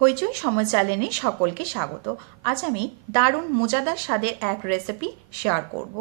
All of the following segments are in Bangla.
হইচই সময় চ্যানেলে সকলকে স্বাগত। আজ আমি দারুণ মজাদার স্বাদের এক রেসিপি শেয়ার করব।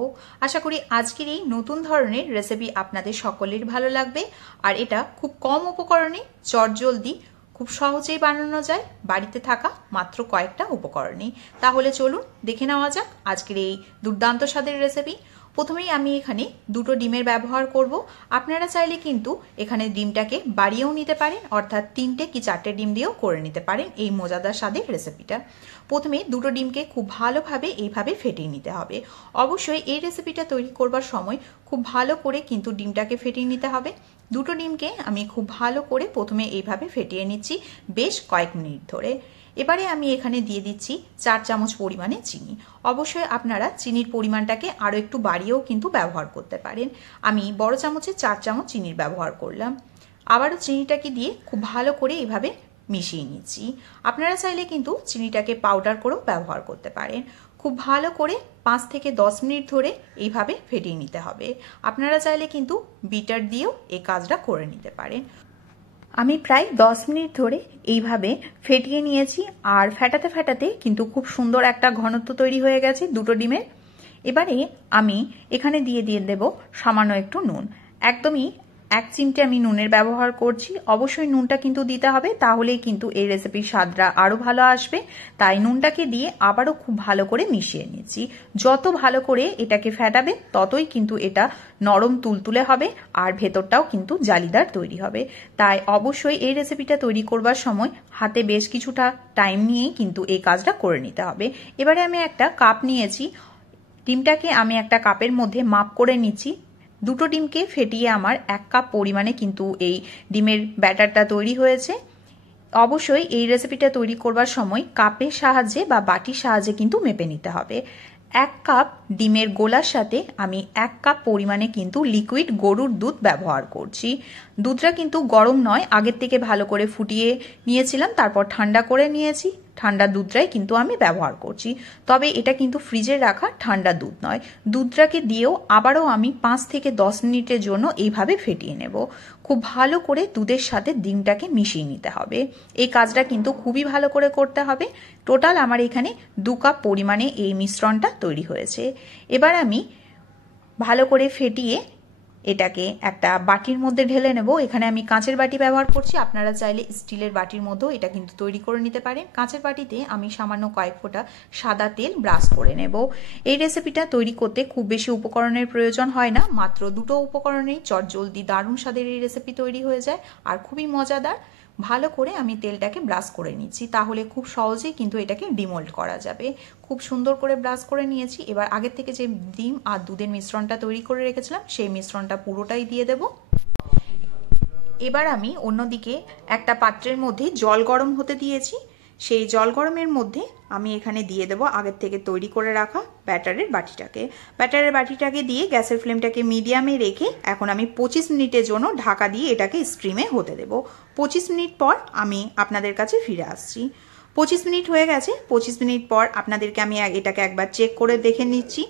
আশা করি আজকের এই নতুন ধরনের রেসিপি আপনাদের সকলের ভালো লাগবে। আর এটা খুব কম উপকরণে চটজলদি খুব সহজেই বানানো যায় বাড়িতে থাকা মাত্র কয়েকটা উপকরণে। তাহলে চলুন দেখে নেওয়া যাক আজকের এই দুর্দান্ত স্বাদের রেসিপি। প্রথমেই আমি এখানে দুটো ডিমের ব্যবহার করব। আপনারা চাইলে কিন্তু এখানে ডিমটাকে বাড়িয়েও নিতে পারেন, অর্থাৎ 3টে কি 4টে ডিম দিয়েও করে নিতে পারেন এই মজাদার স্বাদের রেসিপিটা। প্রথমে দুটো ডিমকে খুব ভালোভাবে এইভাবে ফেটিয়ে নিতে হবে। অবশ্যই এই রেসিপিটা তৈরি করবার সময় খুব ভালো করে কিন্তু ডিমটাকে ফেটিয়ে নিতে হবে। দুটো ডিমকে আমি খুব ভালো করে প্রথমে এইভাবে ফেটিয়ে নিচ্ছি বেশ কয়েক মিনিট ধরে। এবারে আমি এখানে দিয়ে দিচ্ছি 4 চামচ পরিমাণে চিনি। অবশ্যই আপনারা চিনির পরিমাণটাকে আরও একটু বাড়িয়েও কিন্তু ব্যবহার করতে পারেন। আমি বড় চামচে 4 চামচ চিনির ব্যবহার করলাম। আবারও চিনিটাকে দিয়ে খুব ভালো করে এইভাবে মিশিয়ে নিচ্ছি। আপনারা চাইলে কিন্তু চিনিটাকে পাউডার করেও ব্যবহার করতে পারেন। খুব ভালো করে 5 থেকে 10 মিনিট ধরে এইভাবে ফেটিয়ে নিতে হবে। আপনারা চাইলে কিন্তু বিটার দিয়েও এই কাজটা করে নিতে পারেন। আমি প্রায় 10 মিনিট ধরে এইভাবে ফেটিয়ে নিয়েছি, আর ফেটাতে ফেটাতে কিন্তু খুব সুন্দর একটা ঘনত্ব তৈরি হয়ে গেছে দুটো ডিমের। এবারে আমি এখানে দিয়ে দেব সামান্য একটু নুন। একদমই 1 চিমটে আমি নুনের ব্যবহার করছি। অবশ্যই নুনটা কিন্তু দিতে হবে, তাহলেই কিন্তু এই রেসিপির স্বাদটা আরও ভালো আসবে। তাই নুনটাকে দিয়ে আবারও খুব ভালো করে মিশিয়ে নিচ্ছি। যত ভালো করে এটাকে ফেটাবে ততই কিন্তু এটা নরম তুলতুলে হবে, আর ভেতরটাও কিন্তু জালিদার তৈরি হবে। তাই অবশ্যই এই রেসিপিটা তৈরি করবার সময় হাতে বেশ কিছুটা টাইম নিয়েই কিন্তু এই কাজটা করে নিতে হবে। এবারে আমি একটা কাপ নিয়েছি। ডিমটাকে আমি একটা কাপের মধ্যে মাপ করে নিচ্ছি। দুটো ডিমকে ফেটিয়ে আমার 1 কাপ পরিমাণে কিন্তু এই ডিমের ব্যাটারটা তৈরি হয়েছে। অবশ্যই এই রেসিপিটা তৈরি করবার সময় কাপের সাহায্যে বা বাটির সাহায্যে কিন্তু মেপে নিতে হবে। 1 কাপ ডিমের গোলার সাথে আমি 1 কাপ পরিমাণে কিন্তু লিকুইড গরুর দুধ ব্যবহার করছি। দুধটা কিন্তু গরম নয়, আগের থেকে ভালো করে ফুটিয়ে নিয়েছিলাম, তারপর ঠান্ডা করে নিয়েছি। ঠান্ডা দুধটাই কিন্তু আমি ব্যবহার করছি, তবে এটা কিন্তু ফ্রিজে রাখা ঠান্ডা দুধ নয়। দুধটাকে দিয়েও আবারও আমি 5 থেকে 10 মিনিটের জন্য এইভাবে ফেটিয়ে নেব। খুব ভালো করে দুধের সাথে ডিমটাকে মিশিয়ে নিতে হবে। এই কাজটা কিন্তু খুবই ভালো করে করতে হবে। টোটাল আমার এখানে 2 কাপ পরিমাণে এই মিশ্রণটা তৈরি হয়েছে। এবার আমি ভালো করে ফেটিয়ে এটাকে একটা বাটির মধ্যে ঢেলে নেব। এখানে আমি কাঁচের বাটি ব্যবহার করছি, আপনারা চাইলে স্টিলের বাটির মধ্যেও এটা কিন্তু তৈরি করে নিতে পারেন। কাঁচের বাটিতে আমি সামান্য কয়েক ফোঁটা সাদা তেল ব্রাশ করে নেব। এই রেসিপিটা তৈরি করতে খুব বেশি উপকরণের প্রয়োজন হয় না, মাত্র দুটো উপকরণেই চটজলদি দারুণ স্বাদের এই রেসিপি তৈরি হয়ে যায় আর খুবই মজাদার। ভালো করে আমি তেলটাকে ব্রাশ করে নিচ্ছি, তাহলে খুব সহজেই কিন্তু এটাকে ডিমোল্ড করা যাবে। খুব সুন্দর করে ব্রাশ করে নিয়েছি। এবার আগের থেকে যে ডিম আর দুধের মিশ্রণটা তৈরি করে রেখেছিলাম সেই মিশ্রণটা পুরোটাই দিয়ে দেব। এবার আমি অন্যদিকে একটা পাত্রের মধ্যে জল গরম হতে দিয়েছি। সেই জল গরমের মধ্যে আমি এখানে দিয়ে দেব আগের থেকে তৈরি করে রাখা ব্যাটারের বাটিটাকে দিয়ে গ্যাসের ফ্লেমটাকে মিডিয়ামে রেখে এখন আমি 25 মিনিটের জন্য ঢাকা দিয়ে এটাকে স্টিমে হতে দেব। 25 মিনিট পর আমি আপনাদের কাছে ফিরে আসছি। 25 মিনিট হয়ে গেছে। 25 মিনিট পর আপনাদেরকে আমি এটাকে একবার চেক করে দেখে নিচ্ছি।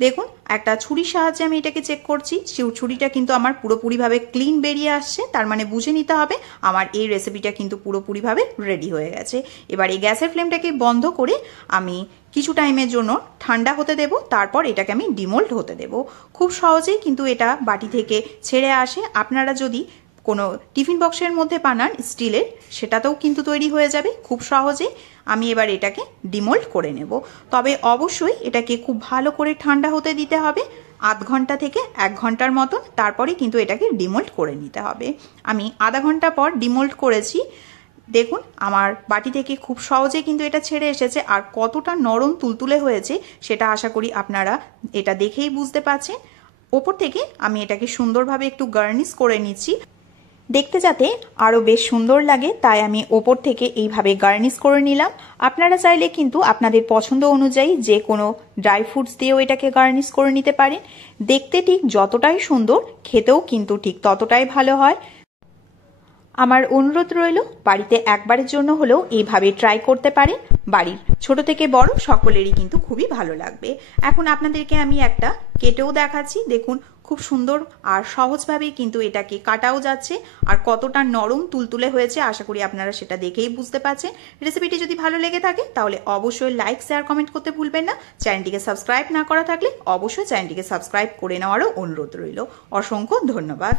দেখুন, একটা ছুরির সাহায্যে আমি এটাকে চেক করছি। ছুরিটা কিন্তু আমার পুরোপুরিভাবে ক্লিন বেরিয়ে আসছে, তার মানে বুঝে নিতে হবে আমার এই রেসিপিটা কিন্তু পুরোপুরিভাবে রেডি হয়ে গেছে। এবার এই গ্যাসের ফ্লেমটাকে বন্ধ করে আমি কিছু টাইমের জন্য ঠান্ডা হতে দেব, তারপর এটাকে আমি ডিমোল্ড হতে দেব। খুব সহজেই কিন্তু এটা বাটি থেকে ছেড়ে আসে। আপনারা যদি কোনো টিফিন বক্সের মধ্যে বানান স্টিলের, সেটাতেও কিন্তু তৈরি হয়ে যাবে খুব সহজে। আমি এবার এটাকে ডিমোল্ড করে নেব, তবে অবশ্যই এটাকে খুব ভালো করে ঠান্ডা হতে দিতে হবে, আধ ঘন্টা থেকে 1 ঘন্টার মতন। তারপরে কিন্তু এটাকে ডিমোল্ড করে নিতে হবে। আমি আধা ঘন্টা পর ডিমোল্ড করেছি। দেখুন, আমার বাটি থেকে খুব সহজে কিন্তু এটা ছেড়ে এসেছে, আর কতটা নরম তুলতুলে হয়েছে সেটা আশা করি আপনারা এটা দেখেই বুঝতে পারছেন। ওপর থেকে আমি এটাকে সুন্দরভাবে একটু গার্নিশ করে নিচ্ছি, দেখতে যাতে আরও বেশ সুন্দর লাগে, তাই আমি ওপর থেকে এইভাবে গার্নিশ করে নিলাম। আপনারা চাইলে কিন্তু আপনাদের পছন্দ অনুযায়ী যে কোনো ড্রাই ফ্রুটস দিয়েও এটাকে গার্নিশ করে নিতে পারেন। দেখতে ঠিক যতটাই সুন্দর, খেতেও কিন্তু ঠিক ততটাই ভালো হয়। আমার অনুরোধ রইল বাড়িতে একবারের জন্য হলেও এইভাবে ট্রাই করতে পারেন। বাড়ির ছোট থেকে বড় সকলেরই কিন্তু খুবই ভালো লাগবে। এখন আপনাদেরকে আমি একটা কেটেও দেখাচ্ছি। দেখুন খুব সুন্দর আর সহজভাবেই কিন্তু এটাকে কাটাও যাচ্ছে আর কতটা নরম তুলতুলে হয়েছে, আশা করি আপনারা সেটা দেখেই বুঝতে পারছেন। রেসিপিটি যদি ভালো লেগে থাকে তাহলে অবশ্যই লাইক শেয়ার কমেন্ট করতে ভুলবেন না। চ্যানেলটিকে সাবস্ক্রাইব না করা থাকলে অবশ্যই চ্যানেলটিকে সাবস্ক্রাইব করে নেওয়ারও অনুরোধ রইল। অসংখ্য ধন্যবাদ।